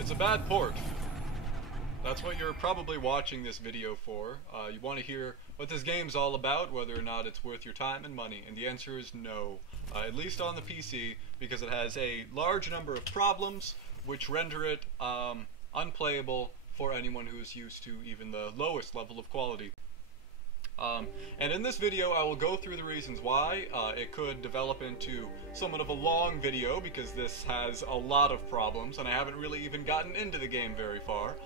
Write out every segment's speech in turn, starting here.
It's a bad port. That's what you're probably watching this video for. You want to hear what this game's all about, whether or not it's worth your time and money, and the answer is no. At least on the PC, because it has a large number of problems which render it unplayable for anyone who is used to even the lowest level of quality. And in this video I will go through the reasons why. It could develop into somewhat of a long video because this has a lot of problems and I haven't really even gotten into the game very far.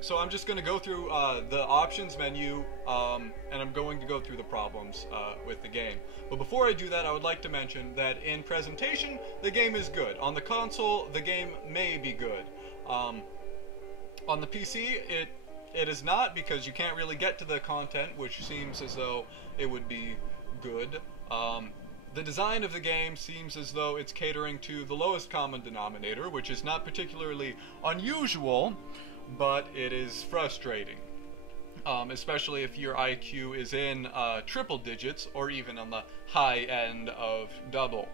So I'm just going to go through the options menu and I'm going to go through the problems with the game. But before I do that, I would like to mention that in presentation the game is good. On the console the game may be good. On the PC it is not, because you can't really get to the content, which seems as though it would be good. The design of the game seems as though it's catering to the lowest common denominator, which is not particularly unusual, but it is frustrating. Especially if your IQ is in triple digits, or even on the high end of double.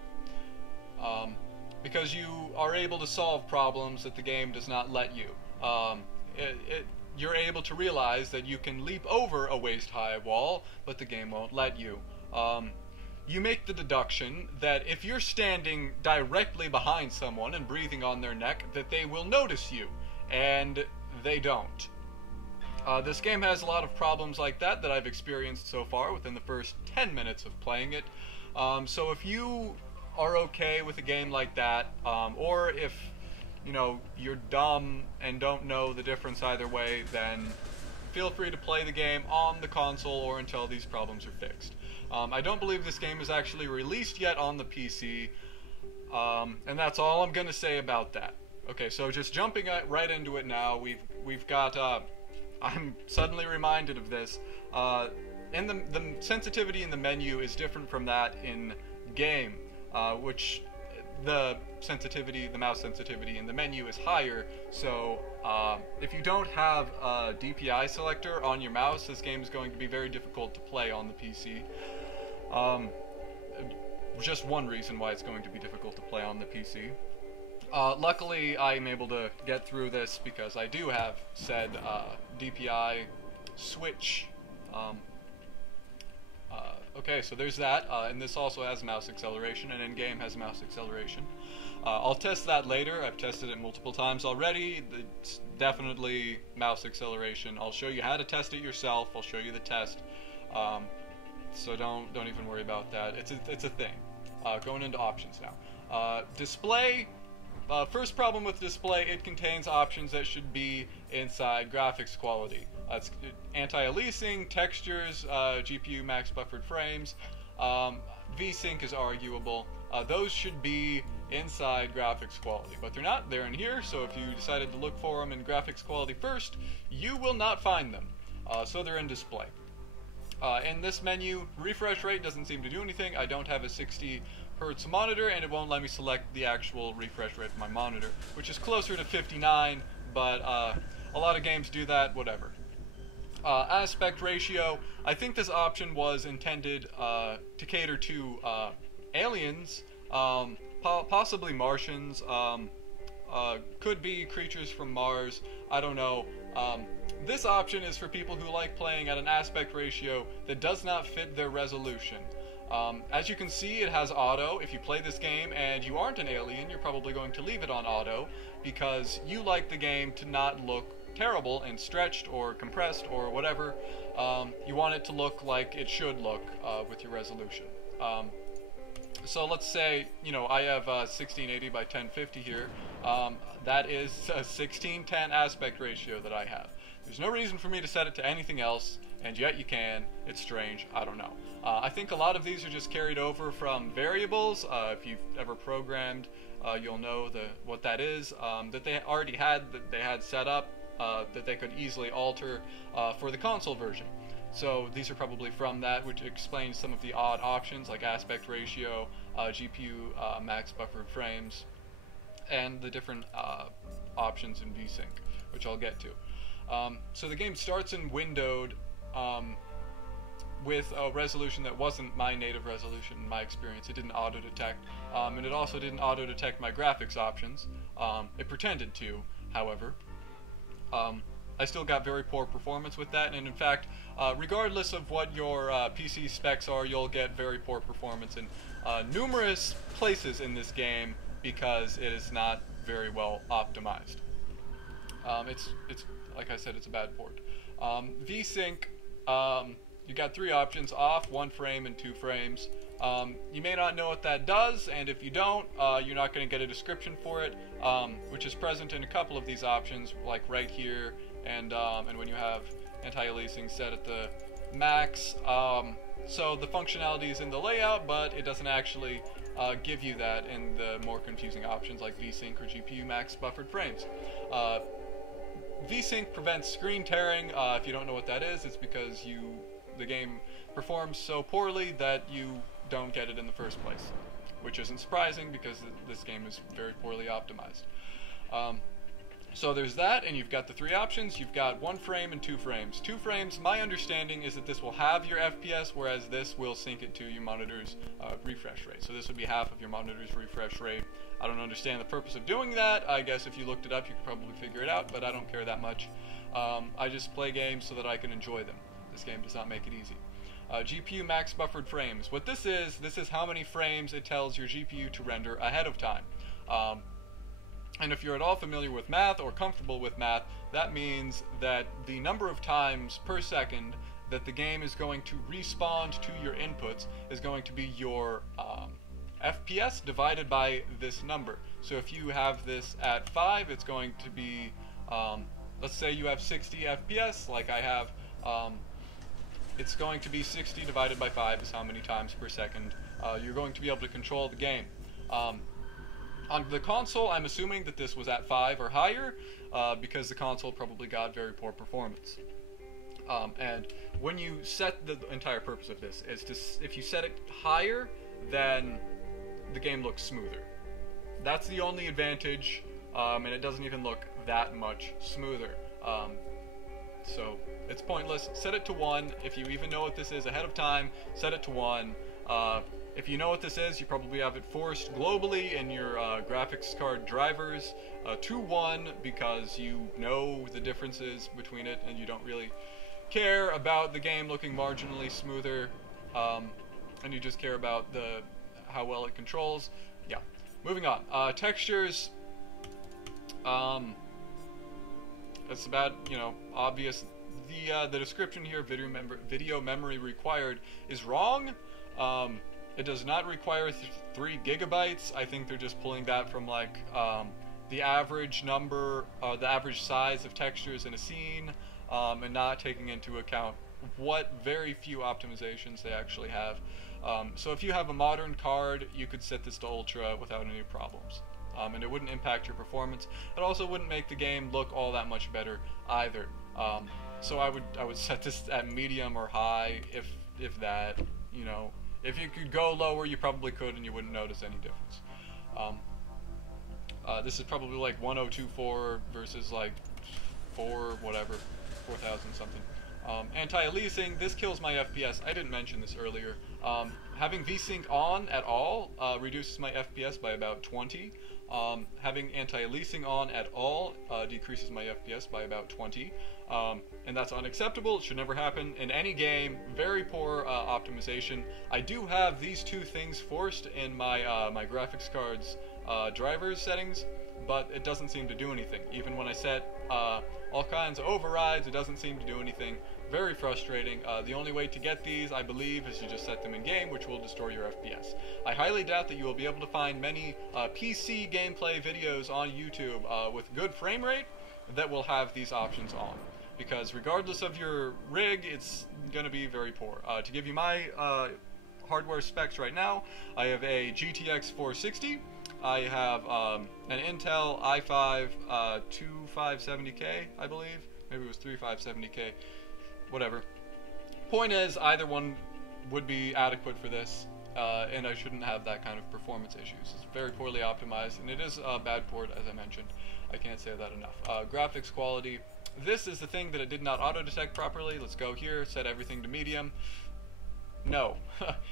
Because you are able to solve problems that the game does not let you. You're able to realize that you can leap over a waist-high wall, but the game won't let you. You make the deduction that if you're standing directly behind someone and breathing on their neck, that they will notice you, and they don't. This game has a lot of problems like that I've experienced so far within the first 10 minutes of playing it. So if you are okay with a game like that, or if you're dumb and don't know the difference either way, then feel free to play the game on the console or until these problems are fixed. I don't believe this game is actually released yet on the PC, and that's all I'm going to say about that. Okay, so just jumping right into it now, we've got, I'm suddenly reminded of this, and the sensitivity in the menu is different from that in game, which the mouse sensitivity in the menu is higher, so if you don't have a DPI selector on your mouse, this game is going to be very difficult to play on the PC. Just one reason why it's going to be difficult to play on the PC. Luckily, I'm able to get through this because I do have said DPI switch. Okay, so there's that, and this also has mouse acceleration, and in-game has mouse acceleration. I'll test that later. I've tested it multiple times already. It's definitely mouse acceleration. I'll show you how to test it yourself. I'll show you the test. So don't even worry about that. It's a thing. Going into options now. Display. First problem with display, it contains options that should be inside graphics quality. It's anti-aliasing, textures, GPU max buffered frames, VSync is arguable. Those should be inside graphics quality, but they're not. They're in here, so if you decided to look for them in graphics quality first, you will not find them. So they're in display. In this menu, refresh rate doesn't seem to do anything. I don't have a 60 Hertz monitor, and it won't let me select the actual refresh rate of my monitor, which is closer to 59, but a lot of games do that, whatever. Aspect ratio, I think this option was intended to cater to aliens, possibly Martians, could be creatures from Mars, I don't know. This option is for people who like playing at an aspect ratio that does not fit their resolution. As you can see, it has auto. If you play this game and you aren't an alien, you're probably going to leave it on auto because you like the game to not look terrible and stretched or compressed or whatever. You want it to look like it should look with your resolution. So let's say, I have 1680 by 1050 here. That is a 16:10 aspect ratio that I have. There's no reason for me to set it to anything else, and yet you can. It's strange. I don't know. I think a lot of these are just carried over from variables. If you've ever programmed, you'll know what that is. That they already had, set up, that they could easily alter for the console version. So these are probably from that, which explains some of the odd options like aspect ratio, GPU max buffered frames, and the different options in VSync, which I'll get to. So the game starts in windowed. with a resolution that wasn't my native resolution in my experience. It didn't auto-detect, and it also didn't auto-detect my graphics options. It pretended to, however. I still got very poor performance with that, and in fact, regardless of what your PC specs are, you'll get very poor performance in numerous places in this game because it is not very well optimized. It's like I said, it's a bad port. VSync, you got 3 options: off, 1 frame, and 2 frames. You may not know what that does, and if you don't, you're not going to get a description for it, which is present in a couple of these options, like right here, and when you have anti-aliasing set at the max. So the functionality is in the layout, but it doesn't actually give you that in the more confusing options like VSync or GPU max buffered frames. VSync prevents screen tearing. If you don't know what that is, it's because the game performs so poorly that you don't get it in the first place, which isn't surprising because this game is very poorly optimized. So there's that, and you've got the 3 options. You've got 1 frame and 2 frames. 2 frames, my understanding is that this will have your FPS, whereas this will sync it to your monitor's refresh rate. So this would be half of your monitor's refresh rate. I don't understand the purpose of doing that. I guess if you looked it up, you could probably figure it out, but I don't care that much. I just play games so that I can enjoy them. This game does not make it easy. GPU max buffered frames. What this is how many frames it tells your GPU to render ahead of time. And if you're at all familiar with math or comfortable with math, that means that the number of times per second that the game is going to respond to your inputs is going to be your FPS divided by this number. So if you have this at 5, it's going to be, let's say you have 60 FPS, like I have, it's going to be 60 divided by 5 is how many times per second you're going to be able to control the game. On the console, I'm assuming that this was at 5 or higher, because the console probably got very poor performance. And when you set the entire purpose of this is to, if you set it higher, then the game looks smoother. That's the only advantage, and it doesn't even look that much smoother. So it's pointless. Set it to 1. If you even know what this is ahead of time, set it to 1. If you know what this is, you probably have it forced globally in your graphics card drivers to 1 because you know the differences between it and you don't really care about the game looking marginally smoother, and you just care about how well it controls. Yeah. Moving on. Textures. It's about, obvious. The description here, video memory required, is wrong. It does not require 3 gigabytes. I think they're just pulling that from like the average number, the average size of textures in a scene, and not taking into account what very few optimizations they actually have. So if you have a modern card, you could set this to Ultra without any problems. And it wouldn't impact your performance. It also wouldn't make the game look all that much better either. So I would set this at medium or high, if that, if you could go lower, you probably could, and you wouldn't notice any difference. This is probably like 1024 versus like 4,000 something. Anti-aliasing, this kills my FPS. I didn't mention this earlier. Having VSync on at all reduces my FPS by about 20. Having anti-aliasing on at all decreases my FPS by about 20. And that's unacceptable. It should never happen in any game. Very poor optimization. I do have these 2 things forced in my my graphics card's drivers settings, but it doesn't seem to do anything. Even when I set all kinds of overrides, it doesn't seem to do anything. Very frustrating. The only way to get these, I believe, is to just set them in game, which will destroy your FPS. I highly doubt that you will be able to find many PC gameplay videos on YouTube with good frame rate that will have these options on, because regardless of your rig, it's going to be very poor. To give you my hardware specs right now, I have a GTX 460. I have an Intel i5 2570K, I believe. Maybe it was 3570K. Whatever. Point is, either one would be adequate for this, and I shouldn't have that kind of performance issues. It's very poorly optimized, and it is a bad port, as I mentioned. I can't say that enough. Graphics quality. This is the thing that it did not auto-detect properly. Let's go here, set everything to medium. No.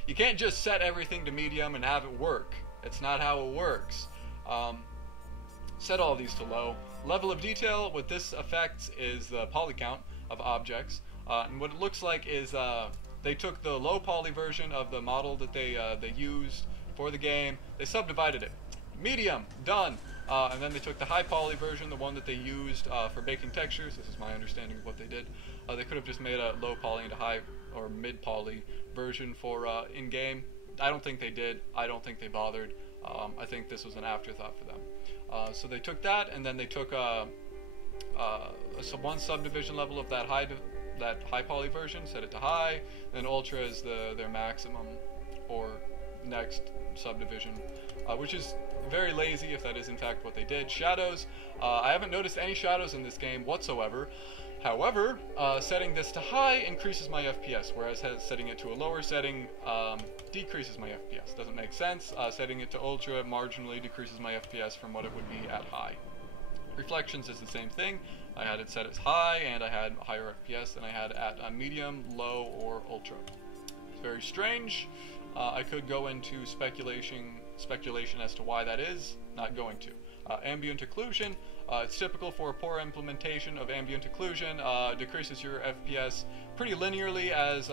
You can't just set everything to medium and have it work. It's not how it works. Set all these to low. Level of detail, what this affects is the poly count of objects. And what it looks like is they took the low poly version of the model that they used for the game, they subdivided it. Medium, done. And then they took the high poly version, the one that they used for baking textures. This is my understanding of what they did. They could have just made a low poly and a high or mid poly version for in-game. I don't think they did. I don't think they bothered. I think this was an afterthought for them. So they took that, and then they took one subdivision level of that high poly version, set it to high, and ultra is their maximum or next subdivision, which is very lazy if that is in fact what they did. Shadows, I haven't noticed any shadows in this game whatsoever. However, setting this to high increases my FPS, whereas setting it to a lower setting decreases my FPS. Doesn't make sense. Setting it to ultra marginally decreases my FPS from what it would be at high. Reflections is the same thing. I had it set as high, and I had higher FPS than I had at medium, low, or ultra. It's very strange. I could go into speculation as to why that is. Not going to. Ambient occlusion. It's typical for a poor implementation of ambient occlusion. Decreases your FPS pretty linearly as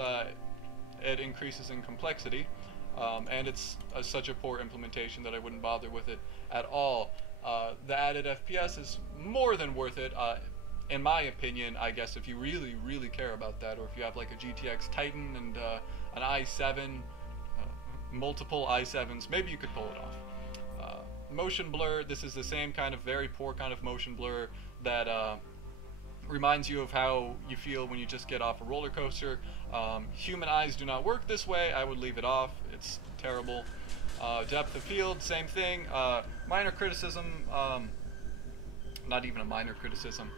it increases in complexity. And it's such a poor implementation that I wouldn't bother with it at all. The added FPS is more than worth it, in my opinion. I guess if you really, really care about that, or if you have like a GTX Titan and an i7, multiple i7s, maybe you could pull it off. Motion blur, this is the same kind of very poor kind of motion blur that reminds you of how you feel when you just get off a roller coaster. Human eyes do not work this way. I would leave it off. It's terrible. Depth of field, same thing. Minor criticism, not even a minor criticism.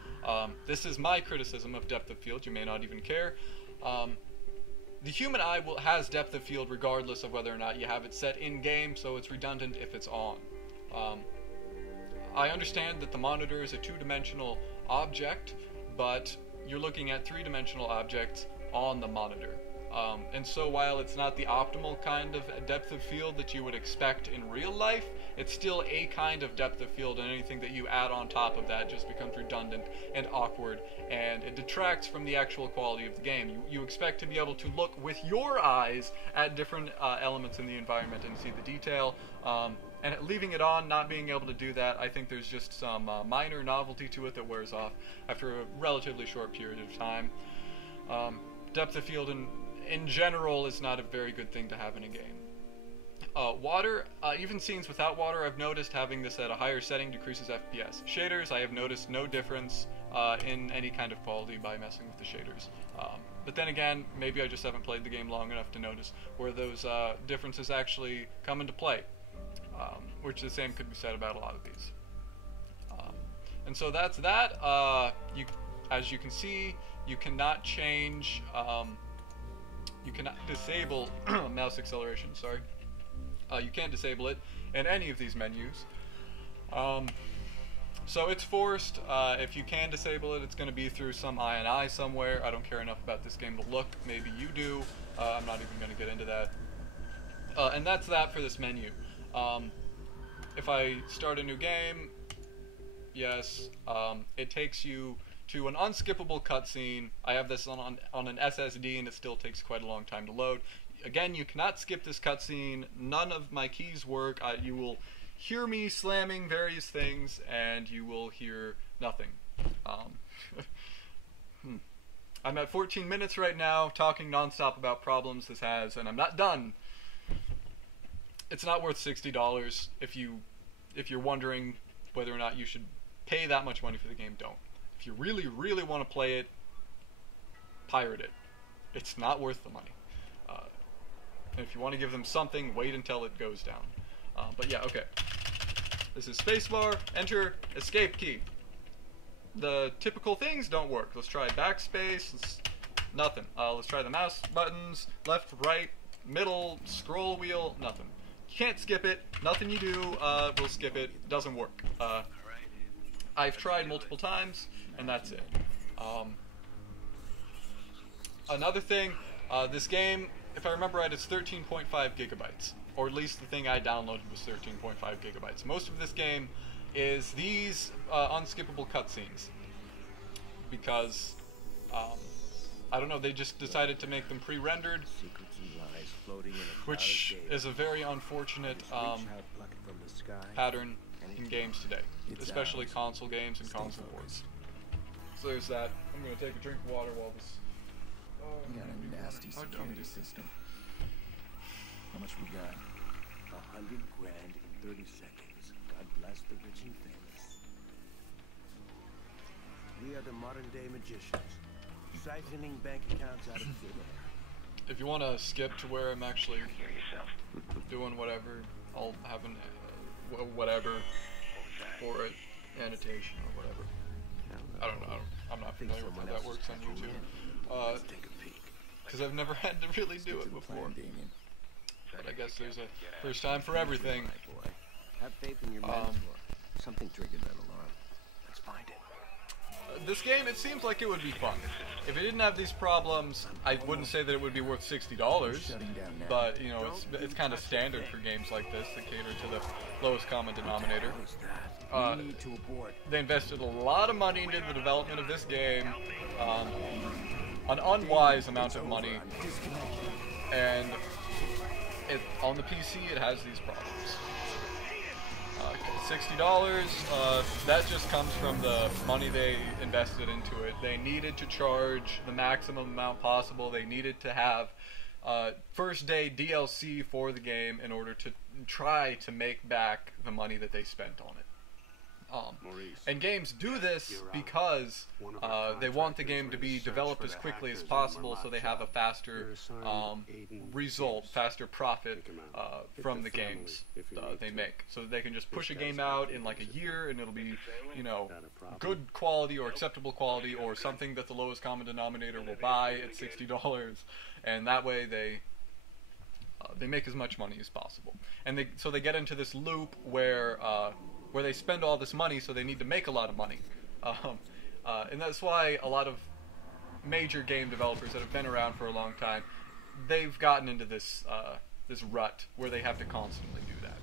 This is my criticism of depth of field. You may not even care. The human eye has depth of field regardless of whether or not you have it set in-game, so it's redundant if it's on. I understand that the monitor is a two-dimensional object, but you're looking at three-dimensional objects on the monitor. And so while it's not the optimal kind of depth of field that you would expect in real life, it's still a kind of depth of field, and anything that you add on top of that just becomes redundant and awkward, and it detracts from the actual quality of the game. You expect to be able to look with your eyes at different elements in the environment and see the detail, and leaving it on, not being able to do that, I think there's just some minor novelty to it that wears off after a relatively short period of time. Depth of field in general is not a very good thing to have in a game. Water, even scenes without water, I've noticed having this at a higher setting decreases FPS. Shaders, I have noticed no difference in any kind of quality by messing with the shaders. But then again, maybe I just haven't played the game long enough to notice where those differences actually come into play, which the same could be said about a lot of these. And so that's that. As you can see, you cannot change, you cannot disable mouse acceleration, sorry. You can't disable it in any of these menus. So it's forced. If you can disable it, it's going to be through some INI somewhere. I don't care enough about this game to look. Maybe you do. I'm not even going to get into that. And that's that for this menu. If I start a new game, yes, it takes you to an unskippable cutscene. I have this on an SSD, and it still takes quite a long time to load. Again, you cannot skip this cutscene. None of my keys work. You will hear me slamming various things, and you will hear nothing. I'm at 14 minutes right now, talking nonstop about problems this has, and I'm not done. It's not worth $60. If you're wondering whether or not you should pay that much money for the game, don't. If you really, really want to play it, pirate it. It's not worth the money. And if you want to give them something, wait until it goes down. But yeah, okay. This is spacebar, enter, escape key. The typical things don't work. Let's try backspace, nothing. Let's try the mouse buttons, left, right, middle, scroll wheel, nothing. You can't skip it, nothing you do will skip it, doesn't work. I've tried multiple times, and that's it. Another thing, this game if I remember right, it's 13.5 gigabytes, or at least the thing I downloaded was 13.5 gigabytes. Most of this game is these unskippable cutscenes, because I don't know, they just decided to make them pre-rendered, which is a very unfortunate pattern in games today, especially console games and console ports. So there's that. I'm gonna take a drink of water while this. We got a nasty security system. How much we got? 100 grand in 30 seconds. God bless the rich and famous. We are the modern day magicians, siphoning bank accounts out of thin air. If you want to skip to where I'm actually doing whatever, I'll have an whatever for it, annotation or whatever. I don't know. I'm not familiar with how that works on YouTube. Because I've never had to really do it before. But I guess there's a first time for everything. Have faith in your mentor. Something triggered that alarm. Let's find it. This game, it seems like it would be fun. If it didn't have these problems, I wouldn't say that it would be worth $60. But you know, it's kind of standard for games like this that cater to the lowest common denominator. They invested a lot of money into the development of this game, an unwise amount of money, and on the PC it has these problems. $60, that just comes from the money they invested into it. They needed to charge the maximum amount possible. They needed to have first day DLC for the game in order to try to make back the money that they spent on it. And games do this because they want the game to be developed as quickly as possible, so they have a faster result, faster profit from the games they make. So that they can just push a game out in like a year, and it'll be, you know, good quality or acceptable quality, or something that the lowest common denominator will buy at $60, and that way they make as much money as possible. And so they get into this loop where they spend all this money, so they need to make a lot of money. And that's why a lot of major game developers that have been around for a long time, they've gotten into this this rut where they have to constantly do that.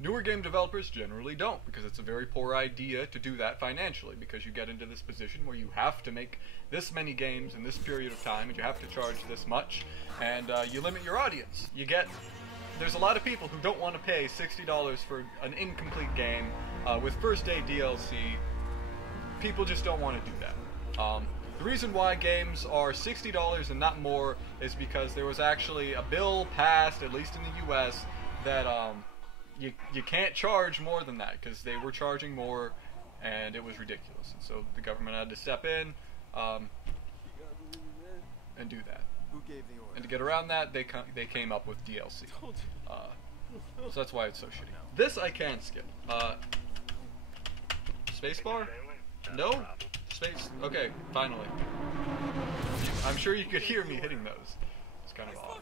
Newer game developers generally don't, because it's a very poor idea to do that financially, because you get into this position where you have to make this many games in this period of time, and you have to charge this much, and you limit your audience. There's a lot of people who don't want to pay $60 for an incomplete game with first day DLC. People just don't want to do that. The reason why games are $60 and not more is because there was actually a bill passed, at least in the US, that you can't charge more than that, because they were charging more and it was ridiculous. And so the government had to step in and do that. And to get around that, they came up with DLC. So that's why it's so shitty. This I can skip. Spacebar? No? Space? Okay, finally. I'm sure you could hear me hitting those. It's kind of odd.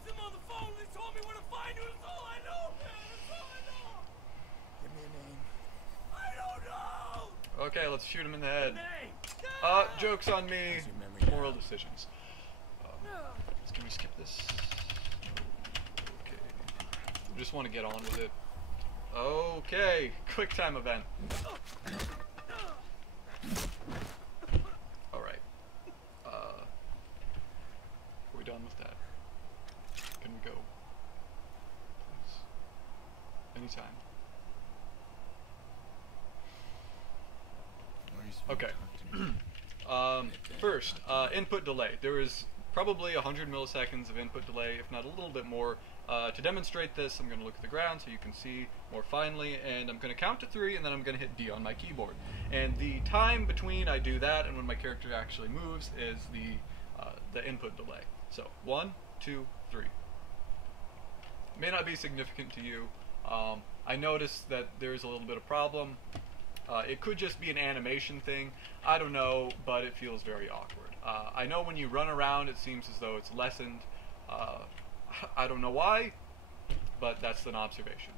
Okay, let's shoot him in the head. Joke's on me. Moral decisions. Can we skip this? Okay. I just want to get on with it. Okay, quick time event. Alright. Are we done with that? Can we go? Please. Anytime. Okay. First, input delay. There is probably 100 milliseconds of input delay, if not a little bit more. To demonstrate this, I'm going to look at the ground so you can see more finely, and I'm going to count to 3, and then I'm going to hit D on my keyboard. And the time between I do that and when my character actually moves is the input delay. So 1, 2, 3. May not be significant to you. I noticed that there's a little bit of problem. It could just be an animation thing. I don't know, but it feels very awkward. I know when you run around, it seems as though it's lessened. I don't know why, but that's an observation.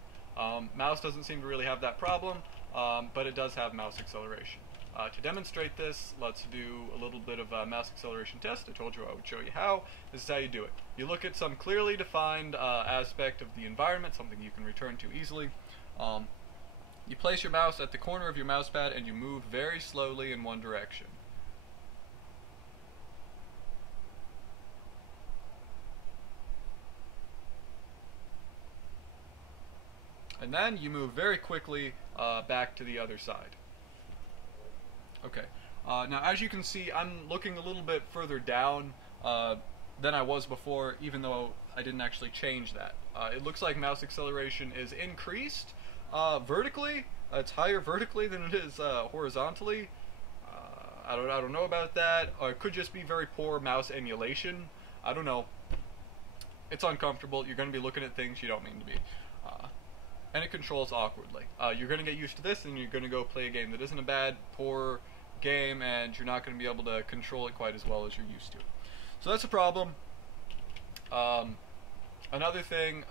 Mouse doesn't seem to really have that problem, but it does have mouse acceleration. To demonstrate this, let's do a little bit of a mouse acceleration test. I told you I would show you how. This is how you do it. You look at some clearly defined aspect of the environment, something you can return to easily. You place your mouse at the corner of your mouse pad and you move very slowly in one direction. And then you move very quickly back to the other side. Okay. Now, as you can see, I'm looking a little bit further down than I was before, even though I didn't actually change that. It looks like mouse acceleration is increased vertically. It's higher vertically than it is horizontally. I don't know about that. Or it could just be very poor mouse emulation. I don't know. It's uncomfortable. You're going to be looking at things you don't mean to be. And it controls awkwardly. You're going to get used to this, and you're going to go play a game that isn't a bad, poor game, and you're not going to be able to control it quite as well as you're used to. So that's a problem. Another thing,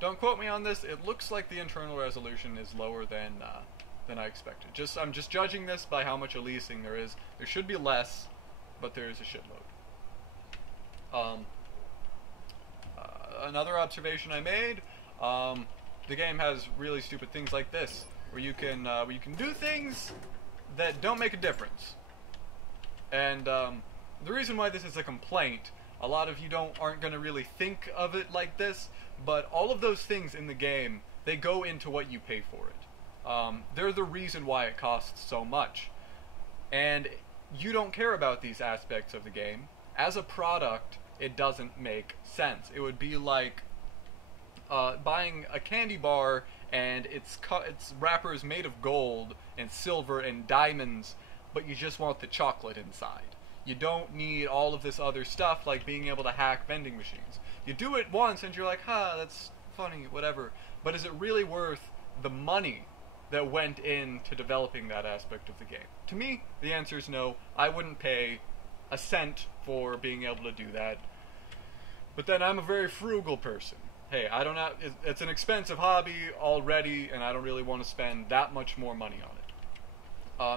don't quote me on this. It looks like the internal resolution is lower than I expected. I'm just judging this by how much aliasing there is. There should be less, but there is a shitload. Another observation I made. The game has really stupid things like this, where you can do things that don't make a difference. And the reason why this is a complaint, a lot of you aren't going to really think of it like this, but all of those things in the game, they go into what you pay for it. They're the reason why it costs so much. And you don't care about these aspects of the game. As a product, it doesn't make sense. It would be like buying a candy bar and its wrapper is made of gold and silver and diamonds, but you just want the chocolate inside. You don't need all of this other stuff like being able to hack vending machines. You do it once and you're like, that's funny, whatever. But is it really worth the money that went into developing that aspect of the game? To me, the answer is no. I wouldn't pay a cent for being able to do that. But then I'm a very frugal person. Hey, I don't have, it's an expensive hobby already, and I don't really want to spend that much more money on it.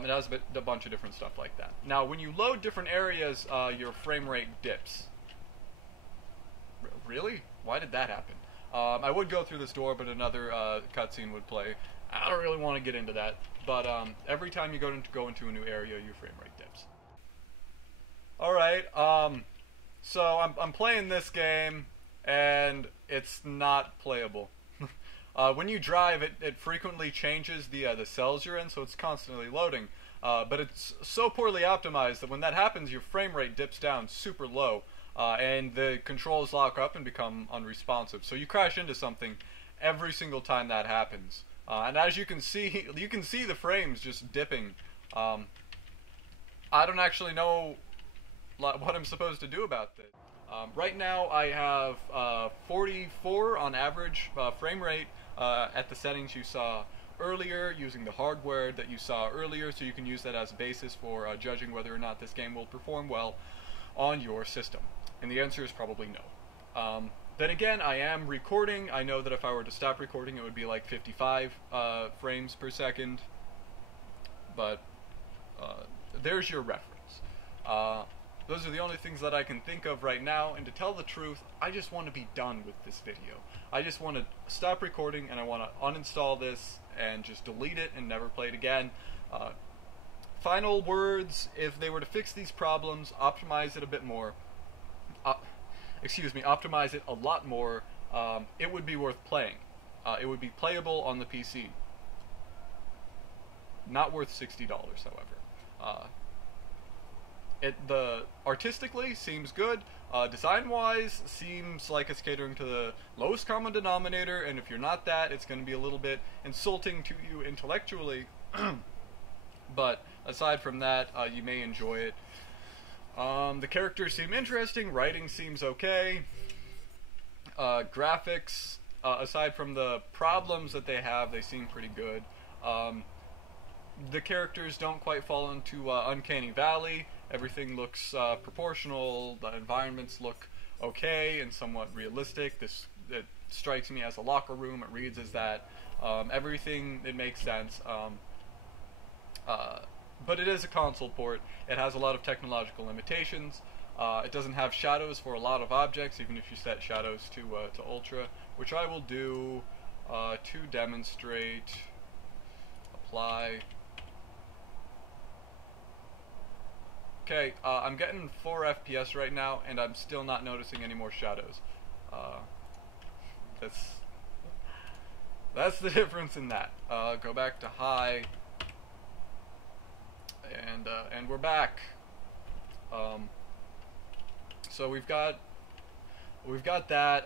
It has a bunch of different stuff like that. Now, when you load different areas, your frame rate dips. Really? Why did that happen? I would go through this door, but another cutscene would play. I don't really want to get into that, but every time you go into a new area, your frame rate dips. Alright, so I'm playing this game, and it's not playable. When you drive, it frequently changes the cells you're in, so it's constantly loading. But it's so poorly optimized that when that happens, your frame rate dips down super low, and the controls lock up and become unresponsive. So you crash into something every single time that happens. And as you can see the frames just dipping. I don't actually know what I'm supposed to do about this. Right now I have 44 on average frame rate at the settings you saw earlier, using the hardware that you saw earlier, so you can use that as a basis for judging whether or not this game will perform well on your system. And the answer is probably no. Then again, I am recording. I know that if I were to stop recording, it would be like 55 frames per second. But there's your reference. Those are the only things that I can think of right now, and to tell the truth, I just want to be done with this video. I just want to stop recording, and I want to uninstall this and just delete it and never play it again. Final words: if they were to fix these problems, optimize it a bit more, optimize it a lot more, it would be worth playing. It would be playable on the PC. Not worth $60, however. The artistically seems good. Design-wise, seems like it's catering to the lowest common denominator, and if you're not that, it's going to be a little bit insulting to you intellectually. But aside from that, you may enjoy it. The characters seem interesting. Writing seems okay. Graphics, aside from the problems that they have, they seem pretty good. The characters don't quite fall into Uncanny Valley. Everything looks proportional. The environments look okay and somewhat realistic. It strikes me as a locker room. It reads as that. Everything, it makes sense. But it is a console port. It has a lot of technological limitations. It doesn't have shadows for a lot of objects, even if you set shadows to ultra, which I will do to demonstrate. Apply. Okay, I'm getting 4 FPS right now, and I'm still not noticing any more shadows. That's the difference in that. Go back to high, and we're back. So we've got that.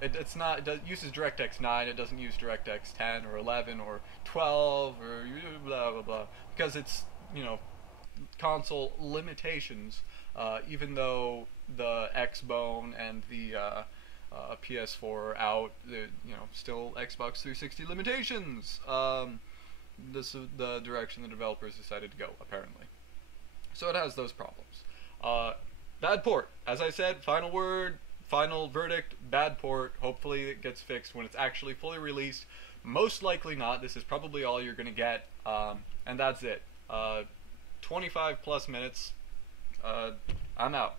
It uses DirectX 9. It doesn't use DirectX 10 or 11 or 12 or blah blah blah, because it's, you know, console limitations. Even though the Xbone and the PS4 are out, still Xbox 360 limitations. This is the direction the developers decided to go, apparently. So it has those problems. Bad port. As I said, final word, final verdict, bad port. Hopefully it gets fixed when it's actually fully released. Most likely not. This is probably all you're going to get. And that's it. 25 plus minutes. I'm out.